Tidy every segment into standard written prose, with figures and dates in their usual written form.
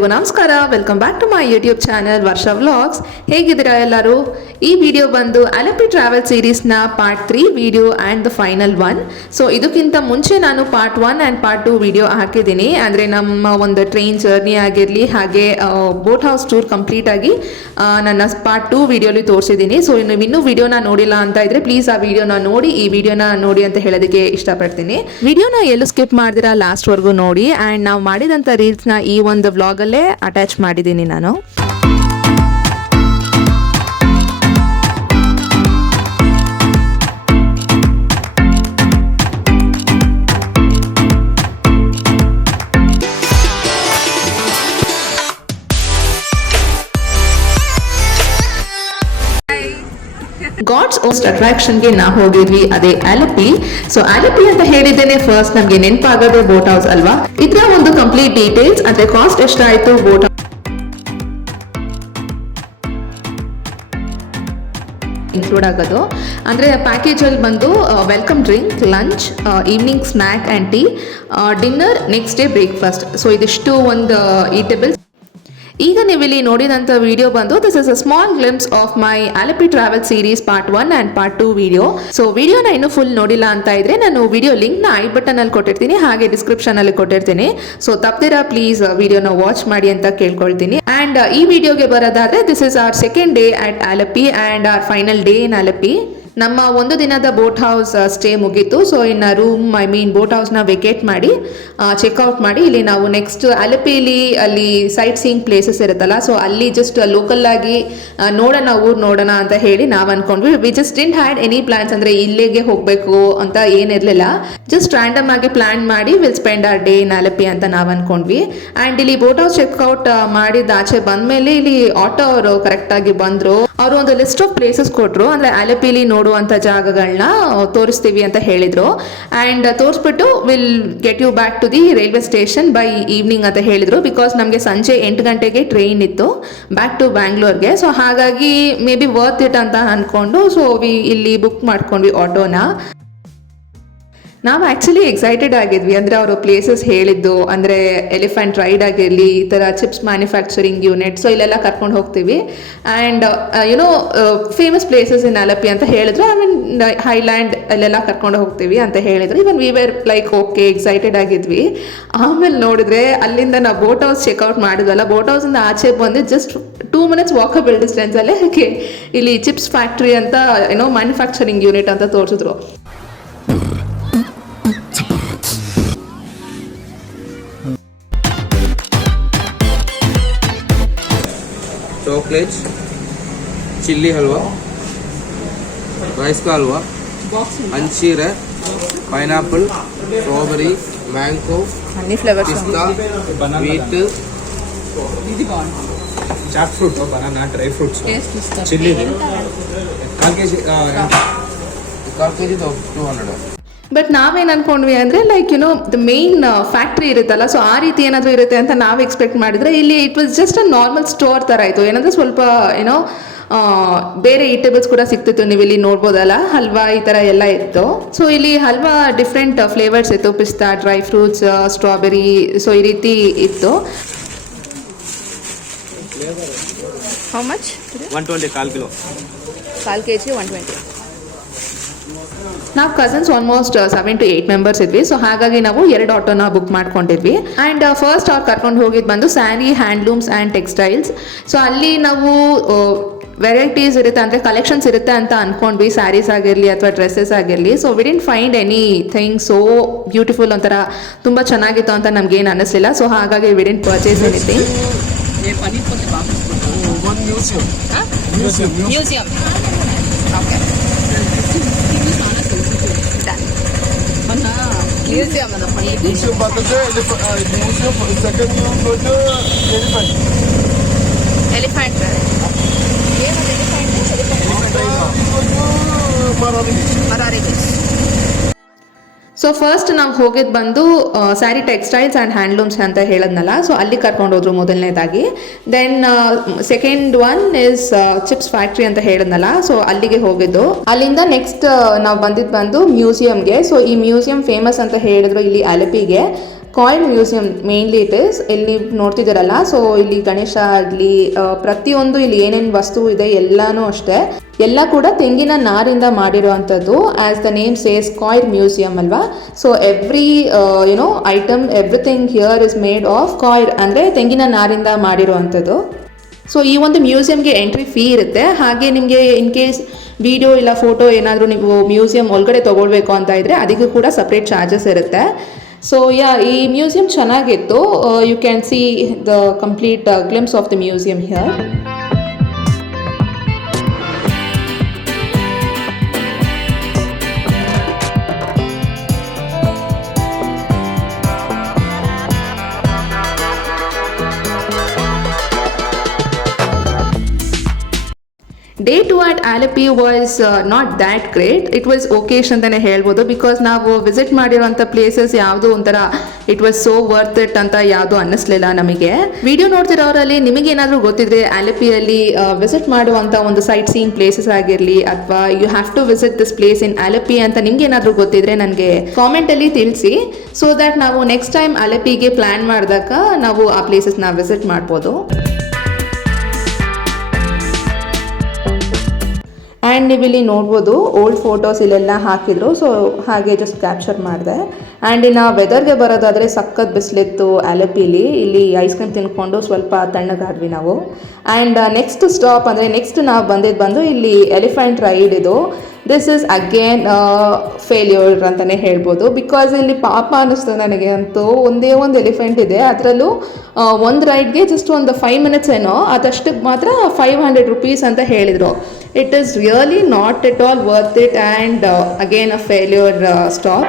ಎಲ್ಲರಿಗೂ ನಮಸ್ಕಾರ. Welcome back to my YouTube channel Varsha vlogs. ಹೇಗಿದ್ದೀರಾ ಎಲ್ಲರೂ? ಈ ವಿಡಿಯೋ ಬಂದು ಅಲಪಿ ಟ್ರಾವೆಲ್ ಸೀರೀಸ್ನ part 3 video and the final one. So ಇದಕ್ಕಿಂತ ಮುಂಚೆ ನಾನು ಪಾರ್ಟ್ 1 ಆ್ಯಂಡ್ ಪಾರ್ಟ್ 2 ವಿಡಿಯೋ ಹಾಕಿದ್ದೀನಿ. ಅಂದರೆ ನಮ್ಮ ಒಂದು ಟ್ರೈನ್ ಜರ್ನಿ ಆಗಿರಲಿ, ಹಾಗೆ ಬೋಟ್ ಹೌಸ್ ಟೂರ್ ಕಂಪ್ಲೀಟ್ ಆಗಿ ನನ್ನ ಪಾರ್ಟ್ 2 ವಿಡಿಯೋಲಿ ತೋರಿಸಿದ್ದೀನಿ. ಸೊ ಇನ್ನೂ ವಿಡಿಯೋನ ನೋಡಿಲ್ಲ ಅಂತ ಇದ್ರೆ ಪ್ಲೀಸ್ ಆ ವಿಡಿಯೋನ ನೋಡಿ, ಈ ವಿಡಿಯೋನ ನೋಡಿ ಅಂತ ಹೇಳೋದಕ್ಕೆ ಇಷ್ಟಪಡ್ತೀನಿ. ವಿಡಿಯೋನ ಎಲ್ಲೂ ಸ್ಕಿಪ್ ಮಾಡ್ದಿರಾ ಲಾಸ್ಟ್ವರೆಗೂ ನೋಡಿ. ಆ್ಯಂಡ್ ನಾವು ಮಾಡಿದಂಥ ರೀಲ್ಸ್ನ ಈ ಒಂದು ವ್ಲಾಗಲ್ಲೇ ಅಟ್ಯಾಚ್ ಮಾಡಿದ್ದೀನಿ ನಾನು. ಗಾಡ್ಸ್ ಓಸ್ಟ್ ಅಟ್ರಾಕ್ಷನ್ಗೆ ನಾವು ಹೋಗಿದ್ವಿ, ಅದೇ ಅಲಪಿ. ಸೊ ಅಲಪಿ ಅಂತ ಹೇಳಿದ್ದೇನೆ ಫಸ್ಟ್ ನಮಗೆ ನೆನಪಾಗೋದೇ ಬೋಟ್ ಹೌಸ್ ಅಲ್ವಾ. ಇದರ ಒಂದು ಕಂಪ್ಲೀಟ್ ಡೀಟೇಲ್ಸ್ ಅಂದ್ರೆ ಕಾಸ್ಟ್ ಎಷ್ಟಾಯ್ತು, ಬೋಟ್ ಇನ್ಕ್ಲೂಡ್ ಆಗೋದು ಅಂದರೆ ಪ್ಯಾಕೇಜಲ್ಲಿ ಬಂದು welcome drink, lunch, evening snack and tea, dinner, next day breakfast. So ಇದಿಷ್ಟು ಒಂದು ಈಟೇಬಲ್ಸ್. ಈಗ ನೀವು ಇಲ್ಲಿ ನೋಡಿದಂಥ ವಿಡಿಯೋ ಬಂದು this is a small glimpse of my Alleppey travel series part 1 and part 2 video. So ವಿಡಿಯೋನ ಇನ್ನೂ ಫುಲ್ ನೋಡಿಲ್ಲ ಅಂತ ಇದ್ರೆ ನಾನು ವಿಡಿಯೋ ಲಿಂಕ್ನ ಐ ಬಟನಲ್ಲಿ ಕೊಟ್ಟಿರ್ತೀನಿ, ಹಾಗೆ ಡಿಸ್ಕ್ರಿಪ್ಷನಲ್ಲಿ ಕೊಟ್ಟಿರ್ತೀನಿ. ಸೊ ತಪ್ಪದಿರ ಪ್ಲೀಸ್ ವಿಡಿಯೋನ ವಾಚ್ ಮಾಡಿ ಅಂತ ಕೇಳ್ಕೊಳ್ತೀನಿ. ಆ್ಯಂಡ್ ಈ ವಿಡಿಯೋಗೆ ಬರೋದಾದ್ರೆ this is our second day at Alleppey and our final day in Alleppey. ನಮ್ಮ ಒಂದು ದಿನದ ಬೋಟ್ ಹೌಸ್ ಸ್ಟೇ ಮುಗೀತು. ಸೊ ಇನ್ನು ಬೋಟ್ ಹೌಸ್ನ ವೆಕೇಟ್ ಮಾಡಿ ಚೆಕ್ಔಟ್ ಮಾಡಿ ಇಲ್ಲಿ ನಾವು ನೆಕ್ಸ್ಟ್ ಅಲಪಿಲಿ ಅಲ್ಲಿ ಸೈಟ್ ಸೀಯಿಂಗ್ ಪ್ಲೇಸಸ್ ಇರುತ್ತಲ್ಲ, ಸೊ ಅಲ್ಲಿ ಜಸ್ಟ್ ಲೋಕಲ್ ಆಗಿ ನೋಡೋಣ ಅಂತ ಹೇಳಿ ನಾವು ಅನ್ಕೊಂಡ್ವಿ. We just didn't had any plans, ಅಂದರೆ ಇಲ್ಲಿಗೆ ಹೋಗಬೇಕು ಅಂತ ಏನಿರಲಿಲ್ಲ. ಜಸ್ಟ್ ರ್ಯಾಂಡಮ್ ಆಗಿ ಪ್ಲಾನ್ ಮಾಡಿ will spend our day in Alleppey ಅಂತ ನಾವು ಅನ್ಕೊಂಡ್ವಿ. ಆ್ಯಂಡ್ ಇಲ್ಲಿ ಬೋಟ್ ಹೌಸ್ ಚೆಕ್ಔಟ್ ಮಾಡಿದ ಆಚೆ ಬಂದಮೇಲೆ ಇಲ್ಲಿ ಆಟೋ ಅವರು ಕರೆಕ್ಟಾಗಿ ಬಂದರು. ಅವರು ಒಂದು ಲಿಸ್ಟ್ ಆಫ್ ಪ್ಲೇಸಸ್ ಕೊಟ್ಟರು, ಅಂದರೆ ಅಲಪಿಲಿ ನೋಡುವಂಥ ಜಾಗಗಳನ್ನ ತೋರಿಸ್ತೀವಿ ಅಂತ ಹೇಳಿದರು. ಆ್ಯಂಡ್ ತೋರಿಸ್ಬಿಟ್ಟು will get you back to the railway station by evening ಅಂತ ಹೇಳಿದರು. ಬಿಕಾಸ್ ನಮಗೆ ಸಂಜೆ 8 ಗಂಟೆಗೆ ಟ್ರೈನ್ ಇತ್ತು ಬ್ಯಾಕ್ ಟು ಬ್ಯಾಂಗ್ಳೂರ್ಗೆ. ಸೊ ಹಾಗಾಗಿ ಮೇ ಬಿ ವರ್ತ್ ಇಟ್ ಅಂತ ಅಂದ್ಕೊಂಡು ಸೊ ಇಲ್ಲಿ ಬುಕ್ ಮಾಡ್ಕೊಂಡ್ವಿ ಆಟೋನ. ನಾವು ಆ್ಯಕ್ಚುಲಿ ಎಕ್ಸೈಟೆಡ್ ಆಗಿದ್ವಿ, ಅಂದರೆ ಅವರು ಪ್ಲೇಸಸ್ ಹೇಳಿದ್ದು, ಅಂದರೆ ಎಲಿಫೆಂಟ್ ರೈಡ್ ಆಗಿರಲಿ, ಈ ಥರ ಚಿಪ್ಸ್ ಮ್ಯಾನುಫ್ಯಾಕ್ಚರಿಂಗ್ ಯೂನಿಟ್, ಸೊ ಇಲ್ಲೆಲ್ಲ ಕರ್ಕೊಂಡು ಹೋಗ್ತೀವಿ. And you know famous places in Alleppey ಅಂತ ಹೇಳಿದ್ರು. ಐ ಮೀನ್ ಹೈಲ್ಯಾಂಡ್ ಅಲ್ಲೆಲ್ಲ ಕರ್ಕೊಂಡು ಹೋಗ್ತೀವಿ ಅಂತ ಹೇಳಿದ್ರು. Even we were like okay excited ಆಗಿದ್ವಿ. ಆಮೇಲೆ ನೋಡಿದ್ರೆ ಅಲ್ಲಿಂದ ನಾವು ಬೋಟ್ ಹೌಸ್ ಚೆಕ್ಔಟ್ ಮಾಡಿದ್ವಲ್ಲ, ಬೋಟ್ ಹೌಸಿಂದ ಆಚೆ ಬಂದು ಜಸ್ಟ್ 2 minutes ವಾಕಬಲ್ ಡಿಸ್ಟೆನ್ಸಲ್ಲೇ ಇಲ್ಲಿ ಚಿಪ್ಸ್ ಫ್ಯಾಕ್ಟ್ರಿ ಅಂತ ಏನೋ ಮ್ಯಾನುಫ್ಯಾಕ್ಚರಿಂಗ್ ಯೂನಿಟ್ ಅಂತ ತೋರಿಸಿದ್ರು. चॉकलेट्स, चिल्ली हलवा, राइस का हलवा, अंजीर, pineapple, strawberry, mango, Honey flavour, पिस्ता, वीट, जैक फ्रूट, बनाना, ड्राई फ्रूट्स, चिल्ली, काल के जी 200. ಬಟ್ ನಾವೇನು ಅನ್ಕೊಂಡ್ವಿ ಅಂದರೆ like you know the main factory ಇರುತ್ತಲ್ಲ, ಸೊ ಆ ರೀತಿ ಏನಾದರೂ ಇರುತ್ತೆ ಅಂತ ನಾವು ಎಕ್ಸ್ಪೆಕ್ಟ್ ಮಾಡಿದರೆ ಇಲ್ಲಿ it was just a normal store ಥರ ಇತ್ತು. ಏನಂದರೆ ಸ್ವಲ್ಪ ಏನೋ ಬೇರೆ ಈಟೇಬಲ್ಸ್ ಕೂಡ ಸಿಗ್ತಿತ್ತು. ನೀವು ಇಲ್ಲಿ ನೋಡ್ಬೋದಲ್ಲ, ಹಲ್ವಾ ಈ ಥರ ಎಲ್ಲ ಇತ್ತು. ಸೊ ಇಲ್ಲಿ ಹಲ್ವಾ ಡಿಫ್ರೆಂಟ್ ಫ್ಲೇವರ್ಸ್ ಇತ್ತು, ಪಿಸ್ತಾ, ಡ್ರೈ ಫ್ರೂಟ್ಸ್, ಸ್ಟ್ರಾಬೆರಿ, ಸೊ ಈ ರೀತಿ ಇತ್ತು. How much? 120 call kilo, call kg 120. ನಾವು ಕಸಿನ್ಸ್ ಆಲ್ಮೋಸ್ಟ್ 7 to 8 ಮೆಂಬರ್ಸ್ ಇದ್ವಿ. ಸೊ ಹಾಗಾಗಿ ನಾವು 2 ಆಟೋನ ಬುಕ್ ಮಾಡ್ಕೊಂಡಿದ್ವಿ. ಆ್ಯಂಡ್ ಫಸ್ಟ್ ಅವ್ರು ಕರ್ಕೊಂಡು ಹೋಗಿದ್ದು ಬಂದು sari, handlooms and textiles. So ಅಲ್ಲಿ ನಾವು ವೆರೈಟೀಸ್ ಇರುತ್ತೆ, ಅಂದರೆ ಕಲೆಕ್ಷನ್ಸ್ ಇರುತ್ತೆ ಅಂತ ಅಂದ್ಕೊಂಡ್ವಿ, ಸ್ಯಾರೀಸ್ ಆಗಿರಲಿ ಅಥವಾ ಡ್ರೆಸ್ಸಸ್ ಆಗಿರಲಿ. So we didn't find any thing so beautiful, ಒಂಥರ ತುಂಬ ಚೆನ್ನಾಗಿತ್ತು ಅಂತ ನಮಗೇನು ಅನ್ನಿಸ್ಲಿಲ್ಲ. ಸೊ ಹಾಗಾಗಿ we didn't purchase anything. Museum okay. Museum elephant Marari beach. So first ನಾವು ಹೋಗಿದ್ದು ಬಂದು ಸ್ಯಾರಿ ಟೆಕ್ಸ್ಟೈಲ್ಸ್ ಆ್ಯಂಡ್ ಹ್ಯಾಂಡ್ಲೂಮ್ಸ್ ಅಂತ ಹೇಳಿದ್ನಲ್ಲ, ಸೊ ಅಲ್ಲಿ ಕರ್ಕೊಂಡು ಹೋದ್ರು ಮೊದಲನೇದಾಗಿ. Then second one is chips factory ಅಂತ ಹೇಳಿದ್ನಲ್ಲ, ಸೊ ಅಲ್ಲಿಗೆ ಹೋಗಿದ್ದು. ಅಲ್ಲಿಂದ ನೆಕ್ಸ್ಟ್ ನಾವು ಬಂದು ಮ್ಯೂಸಿಯಂಗೆ. ಸೊ ಈ ಮ್ಯೂಸಿಯಂ ಫೇಮಸ್ ಅಂತ ಹೇಳಿದ್ರು ಇಲ್ಲಿ ಅಲಪಿಗೆ. Coir museum mainly it is. ಇಲ್ಲಿ ನೋಡ್ತಿದ್ದೀರಲ್ಲ, ಸೊ ಇಲ್ಲಿ ಗಣೇಶ ಆಗಲಿ ಪ್ರತಿಯೊಂದು ಇಲ್ಲಿ ಏನೇನು ವಸ್ತು ಇದೆ ಎಲ್ಲನೂ ಅಷ್ಟೇ, ಎಲ್ಲ ಕೂಡ ತೆಂಗಿನ ನಾರಿಂದ ಮಾಡಿರುವಂಥದ್ದು. As the name says coir museum ಅಲ್ವಾ. So every item everything here is made of coir, ಅಂದರೆ ತೆಂಗಿನ ನಾರಿಂದ ಮಾಡಿರುವಂಥದ್ದು. ಸೊ ಈ ಒಂದು ಮ್ಯೂಸಿಯಂಗೆ ಎಂಟ್ರಿ ಫೀ ಇರುತ್ತೆ. ಹಾಗೆ ನಿಮಗೆ ಇನ್ ಕೇಸ್ ವಿಡಿಯೋ ಇಲ್ಲ ಫೋಟೋ ಏನಾದರೂ ನೀವು ಮ್ಯೂಸಿಯಂ ಒಳಗಡೆ ತೊಗೊಳ್ಬೇಕು ಅಂತ ಇದ್ದರೆ ಅದಕ್ಕೂ ಕೂಡ ಸಪ್ರೇಟ್ ಚಾರ್ಜಸ್ ಇರುತ್ತೆ. ಸೊ ಈ ಮ್ಯೂಸಿಯಂ ಚೆನ್ನಾಗಿತ್ತು. You can see the complete glimpse of the museum here. Day 2 at Alleppey was not that great. It was okayish ಅಂತಲೇ ಹೇಳ್ಬೋದು. ಬಿಕಾಸ್ ನಾವು ವಿಸಿಟ್ ಮಾಡಿರೋಂಥ ಪ್ಲೇಸಸ್ ಯಾವುದು ಒಂಥರ it was so worth it ಅಂತ ಯಾವುದು ಅನ್ನಿಸ್ಲಿಲ್ಲ ನಮಗೆ. ವಿಡಿಯೋ ನೋಡ್ತಿರೋರಲ್ಲಿ ನಿಮಗೇನಾದರೂ ಗೊತ್ತಿದ್ರೆ ಆಲೆಪಿಯಲ್ಲಿ ವಿಸಿಟ್ ಮಾಡುವಂಥ ಒಂದು ಸೈಟ್ ಸೀಯಿಂಗ್ ಪ್ಲೇಸಸ್ ಆಗಿರಲಿ, ಅಥವಾ you have to visit this place in Alleppey ಅಂತ ನಿಮ್ಗೆ ಏನಾದರೂ ಗೊತ್ತಿದ್ರೆ ನನಗೆ ಕಾಮೆಂಟಲ್ಲಿ ತಿಳಿಸಿ. ಸೊ ದ್ಯಾಟ್ ನಾವು ನೆಕ್ಸ್ಟ್ ಟೈಮ್ ಆಲೆಪ್ಪಿಗೆ ಪ್ಲ್ಯಾನ್ ಮಾಡಿದಾಗ ನಾವು ಆ ಪ್ಲೇಸಸ್ನ ವಿಸಿಟ್ ಮಾಡ್ಬೋದು. ಆ್ಯಂಡ್ ನೀವು ಇಲ್ಲಿ ನೋಡ್ಬೋದು ಓಲ್ಡ್ ಫೋಟೋಸ್ ಇಲ್ಲೆಲ್ಲ ಹಾಕಿದ್ರು. ಸೊ ಹಾಗೆ ಜಸ್ಟ್ ಕ್ಯಾಪ್ಚರ್ ಮಾಡಿದೆ. ಆ್ಯಂಡ್ ಇನ್ನು ವೆದರ್ಗೆ ಬರೋದಾದರೆ ಸಖತ್ ಬಿಸಿಲಿತ್ತು ಆಲೆಪ್ಪಿಲಿ. ಇಲ್ಲಿ ಐಸ್ ಕ್ರೀಮ್ ತಿನ್ಕೊಂಡು ಸ್ವಲ್ಪ ತಣ್ಣಗಾದ್ವಿ ನಾವು. ಆ್ಯಂಡ್ ನೆಕ್ಸ್ಟ್ ಸ್ಟಾಪ್ ಅಂದರೆ ನೆಕ್ಸ್ಟ್ ನಾವು ಬಂದು ಇಲ್ಲಿ ಎಲಿಫೆಂಟ್ ರೈಡ್. ಇದು ದಿಸ್ ಇಸ್ ಅಗೇನ್ ಫೇಲ್ಯೂರ್ ಅಂತಲೇ ಹೇಳ್ಬೋದು. ಬಿಕಾಸ್ ಇಲ್ಲಿ ಪಾಪ ಅನ್ನಿಸ್ತು ನನಗೆ ಅಂತೂ. ಒಂದೇ ಒಂದು ಎಲಿಫೆಂಟ್ ಇದೆ, ಅದರಲ್ಲೂ ಒಂದು ರೈಡ್ಗೆ ಜಸ್ಟ್ ಒಂದು 5 minutes ಏನೋ, ಅದಷ್ಟಕ್ಕೆ ಮಾತ್ರ 500 rupees ಅಂತ ಹೇಳಿದರು. It is really not at all worth it. And again a failure stop.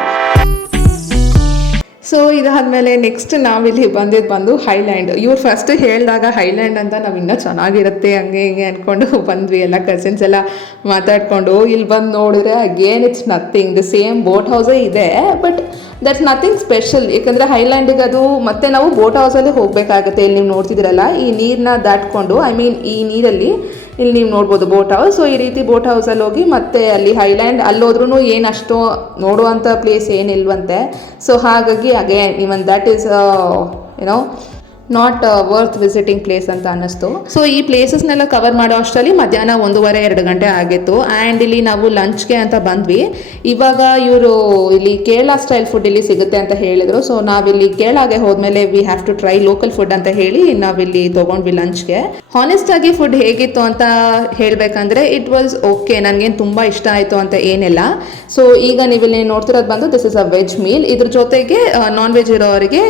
So ಇದಾದಮೇಲೆ ನೆಕ್ಸ್ಟ್ ನಾವಿಲ್ಲಿ ಬಂದು ಹೈಲ್ಯಾಂಡ್. ಇವ್ರು ಫಸ್ಟ್ ಹೇಳಿದಾಗ ಹೈಲ್ಯಾಂಡ್ ಅಂತ ನಾವು ಇನ್ನೂ ಚೆನ್ನಾಗಿರುತ್ತೆ ಹಂಗೆ ಹಿಂಗೆ ಅಂದ್ಕೊಂಡು ಬಂದ್ವಿ, ಎಲ್ಲ ಕಸಿನ್ಸ್ ಎಲ್ಲ ಮಾತಾಡಿಕೊಂಡು. ಇಲ್ಲಿ ಬಂದು ನೋಡಿದ್ರೆ again it's nothing, the same boat ಹೌಸೇ ಇದೆ, ಬಟ್ ದಟ್ಸ್ ನಥಿಂಗ್ ಸ್ಪೆಷಲ್. ಯಾಕಂದರೆ ಹೈಲ್ಯಾಂಡಿಗೆ ಅದು ಮತ್ತೆ ನಾವು ಬೋಟ್ ಹೌಸಲ್ಲಿ ಹೋಗಬೇಕಾಗುತ್ತೆ. ಇಲ್ಲಿ ನೀವು ನೋಡ್ತಿದ್ದೀರಲ್ಲ, ಈ ನೀರನ್ನ ದಾಟ್ಕೊಂಡು, ಈ ನೀರಲ್ಲಿ ಇಲ್ಲಿ ನೀವು ನೋಡ್ಬೋದು ಬೋಟ್ ಹೌಸ್. ಸೊ ಈ ರೀತಿ ಬೋಟ್ ಹೌಸಲ್ಲಿ ಹೋಗಿ ಮತ್ತೆ ಅಲ್ಲಿ ಹೈಲ್ಯಾಂಡ್ ಅಲ್ಲೋದ್ರೂ ಏನಷ್ಟು ನೋಡುವಂಥ ಪ್ಲೇಸ್ ಏನಿಲ್ವಂತೆ. ಸೊ ಹಾಗಾಗಿ again even that is not worth visiting place ಅಂತ ಅನ್ನಿಸ್ತು. ಸೊ ಈ ಪ್ಲೇಸಸ್ನೆಲ್ಲ ಕವರ್ ಮಾಡೋ ಅಷ್ಟರಲ್ಲಿ ಮಧ್ಯಾಹ್ನ 1:30-2 ಗಂಟೆ ಆಗಿತ್ತು. ಆ್ಯಂಡ್ ಇಲ್ಲಿ ನಾವು ಲಂಚ್ಗೆ ಅಂತ ಬಂದ್ವಿ. ಇವಾಗ ಇವರು ಇಲ್ಲಿ ಕೇರಳ ಸ್ಟೈಲ್ ಫುಡ್ ಇಲ್ಲಿ ಸಿಗುತ್ತೆ ಅಂತ ಹೇಳಿದರು. ಸೊ ನಾವಿಲ್ಲಿ ಕೇರಳಗೆ ಹೋದ್ಮೇಲೆ we have to try local food ಅಂತ ಹೇಳಿ ನಾವಿಲ್ಲಿ ತೊಗೊಂಡ್ವಿ ಲಂಚ್ಗೆ. ಹಾನೆಸ್ಟ್ ಆಗಿ ಫುಡ್ ಹೇಗಿತ್ತು ಅಂತ ಹೇಳಬೇಕಂದ್ರೆ ಇಟ್ ವಾಸ್ ಓಕೆ, ನನಗೇನು ತುಂಬ ಇಷ್ಟ ಆಯಿತು ಅಂತ ಏನಿಲ್ಲ. ಸೊ ಈಗ ನೀವಿಲ್ಲಿ ನೋಡ್ತಿರೋದು ಬಂದು this is a veg meal. ಇದ್ರ ಜೊತೆಗೆ ನಾನ್ ವೆಜ್ ಇರೋರಿಗೆ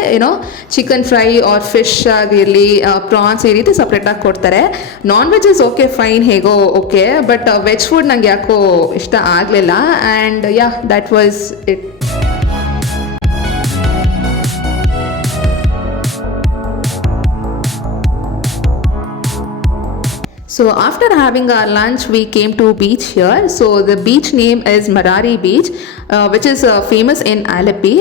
ಚಿಕನ್ ಫ್ರೈ ಆರ್ ಫಿಶ್ ಆಗಿರಲಿ, ಪ್ರಾನ್ಸ್ ಈ ರೀತಿ ಸಪ್ರೇಟಾಗಿ ಕೊಡ್ತಾರೆ. Non veg is okay fine, ಹೇಗೋ ಓಕೆ, ಬಟ್ ವೆಜ್ ಫುಡ್ ನಂಗೆ ಯಾಕೋ ಇಷ್ಟ ಆಗಲಿಲ್ಲ. And that was it. So after having our lunch, we came to beach here. So the beach name is Marari Beach, which is famous in Alleppey.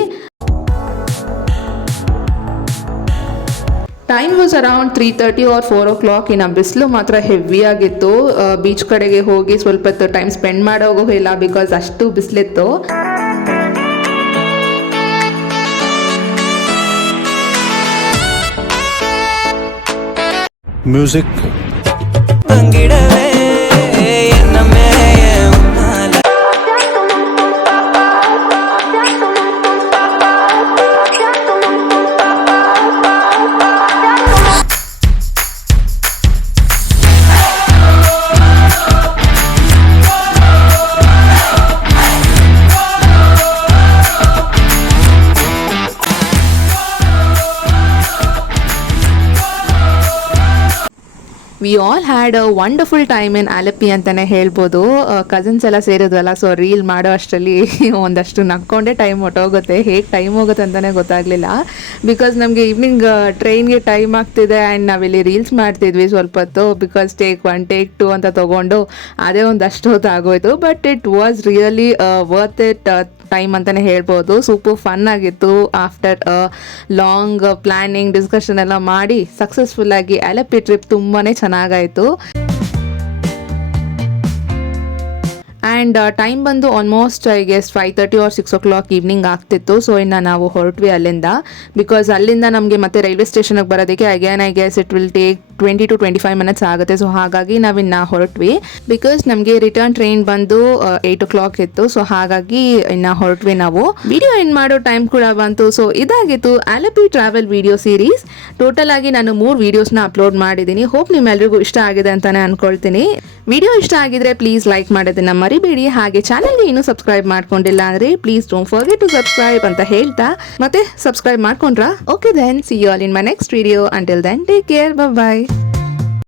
Time was around 3:30 or 4 o'clock. ಇನ್ನು ಬಿಸಿಲು ಮಾತ್ರ heavy ಆಗಿತ್ತು. Beach ಕಡೆಗೆ ಹೋಗಿ ಸ್ವಲ್ಪ ಹೊತ್ತು time spend ಮಾಡೋಗೂ ಇಲ್ಲ, because ಅಷ್ಟು ಬಿಸಿಲಿತ್ತು. Music we all had a wonderful time in Alleppey ಅಂತಲೇ ಹೇಳ್ಬೋದು. ಕಸಿನ್ಸ್ ಎಲ್ಲ ಸೇರಿದ್ವಲ್ಲ, ಸೊ ರೀಲ್ ಮಾಡೋ ಅಷ್ಟರಲ್ಲಿ ಒಂದಷ್ಟು ನಕ್ಕೊಂಡೇ ಟೈಮ್ ಹೊಟ್ಟೋಗುತ್ತೆ. ಹೇಗೆ ಟೈಮ್ ಹೋಗುತ್ತೆ ಅಂತಲೇ ಗೊತ್ತಾಗಲಿಲ್ಲ. ಬಿಕಾಸ್ ನಮಗೆ ಈವ್ನಿಂಗ್ ಟ್ರೈನ್ಗೆ ಟೈಮ್ ಆಗ್ತಿದೆ ಆ್ಯಂಡ್ ನಾವಿಲ್ಲಿ ರೀಲ್ಸ್ ಮಾಡ್ತಿದ್ವಿ ಸ್ವಲ್ಪ ಹೊತ್ತು. ಬಿಕಾಸ್ ಟೇಕ್ 1 ಟೇಕ್ 2 ಅಂತ ತೊಗೊಂಡು ಅದೇ ಒಂದಷ್ಟು ಹೊತ್ತು ಆಗೋಯ್ತು. But it was really worth it time ಅಂತಲೇ ಹೇಳ್ಬೋದು. ಸೂಪರ್ ಫನ್ ಆಗಿತ್ತು. ಆಫ್ಟರ್ ಲಾಂಗ್ ಪ್ಲ್ಯಾನಿಂಗ್ ಡಿಸ್ಕಷನ್ ಎಲ್ಲ ಮಾಡಿ ಸಕ್ಸಸ್ಫುಲ್ಲಾಗಿ ಆಲೆಪ್ಪಿ ಟ್ರಿಪ್ ತುಂಬಾ ಚೆನ್ನಾಗಾಯಿತು. ಆ್ಯಂಡ್ ಟೈಮ್ ಬಂದು almost I guess 5:30 or 6 o'clock evening ಆಗ್ತಿತ್ತು. ಸೊ ಇನ್ನು ನಾವು ಹೊರಟ್ವಿ ಅಲ್ಲಿಂದ. ಬಿಕಾಸ್ ಅಲ್ಲಿಂದ ನಮಗೆ ಮತ್ತೆ ರೈಲ್ವೆ ಸ್ಟೇಷನ್ಗೆ ಬರೋದಕ್ಕೆ again I guess it will take 20 to 25 minutes ಆಗುತ್ತೆ. ಸೊ ಹಾಗಾಗಿ ನಾವಿನ್ನು ಹೊರಟ್ವಿ. ಬಿಕಾಸ್ ನಮಗೆ ರಿಟರ್ನ್ ಟ್ರೈನ್ ಬಂದು 8 o'clock ಇತ್ತು. ಸೊ ಹಾಗಾಗಿ ಇನ್ನು ಹೊರಟ್ವಿ ನಾವು. ವಿಡಿಯೋ ಎಂಡ್ ಮಾಡೋ ಟೈಮ್ ಕೂಡ ಬಂತು. ಸೊ ಇದಾಗಿತ್ತು ಆಲಪಿ ಟ್ರಾವೆಲ್ ವಿಡಿಯೋ ಸೀರೀಸ್. ಟೋಟಲ್ ಆಗಿ ನಾನು 3 ವಿಡಿಯೋಸ್ನ ಅಪ್ಲೋಡ್ ಮಾಡಿದ್ದೀನಿ. ಹೋಪ್ ನಿಮ್ಮೆಲ್ರಿಗೂ ಇಷ್ಟ ಆಗಿದೆ ಅಂತಾನೆ ಅನ್ಕೊಳ್ತೀನಿ. ವಿಡಿಯೋ ಇಷ್ಟ ಆಗಿದ್ರೆ ಪ್ಲೀಸ್ ಲೈಕ್ ಮಾಡೋದನ್ನ ಮರಿಬೇಡಿ. ಹಾಗೆ ಚಾನಲ್ಗೆ ಇನ್ನೂ ಸಬ್ಸ್ಕ್ರೈಬ್ ಮಾಡ್ಕೊಂಡಿಲ್ಲ ಅಂದ್ರೆ please don't forget to subscribe ಅಂತ ಹೇಳ್ತಾ ಮತ್ತೆ ಸಬ್ಸ್ಕ್ರೈಬ್ ಮಾಡ್ಕೊಂಡ್ರಾ? Okay then see you all in my next video. Until then take care, by.